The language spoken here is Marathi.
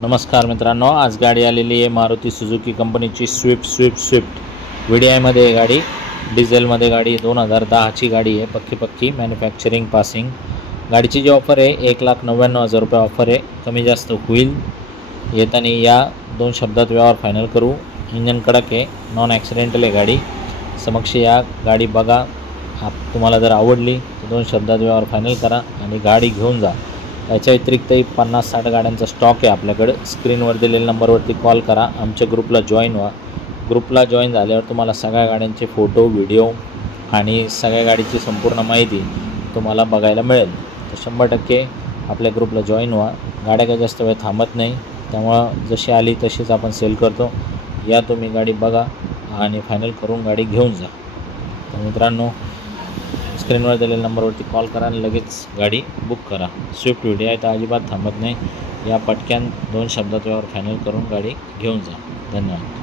नमस्कार मित्रांनो, आज गाडी आलेली आहे मारुती सुझुकी कंपनीची स्विफ्ट व्हीडीआयमध्ये आहे गाडी। डिझेलमध्ये गाडी 2010ची गाडी आहे। पक्की मॅन्युफॅक्चरिंग पासिंग। गाडीची जी ऑफर आहे 1,99,000 रुपये ऑफर आहे। कमी जास्त होईल। येताना या दोन शब्दात व्यवहार फायनल करू। इंजन कडक आहे, नॉन ॲक्सिडेंटल आहे गाडी। समक्ष या गाडी बघा, तुम्हाला जर आवडली तर दोन शब्दात व्यवहार फायनल करा आणि गाडी घेऊन जा। याच्या व्यतिरिक्तही 50-60 गाड्यांचा स्टॉक आहे आपल्याकडे। स्क्रीनवर दिलेल्या नंबरवरती कॉल करा, आमच्या ग्रुपला जॉईन व्हा। ग्रुपला जॉईन झाल्यावर तुम्हाला सगळ्या गाड्यांचे फोटो, व्हिडिओ आणि सगळ्या गाडीची संपूर्ण माहिती तुम्हाला बघायला मिळेल। तर 100% आपल्या ग्रुपला जॉईन व्हा। गाड्या काही जास्त वेळ थांबत नाही, त्यामुळं जशी आली तशीच आपण सेल करतो। या तुम्ही गाडी बघा आणि फायनल करून गाडी घेऊन जा। तर मित्रांनो, स्क्रीनवर दिलेल्या नंबरवरती कॉल करा आणि लगेच गाडी बुक करा। स्विफ्ट व्हीडीआय तर अजिबात थांबत नाही। या पटक्यान दोन शब्दात व्यवहार फायनल करून गाडी घेऊन जा। धन्यवाद।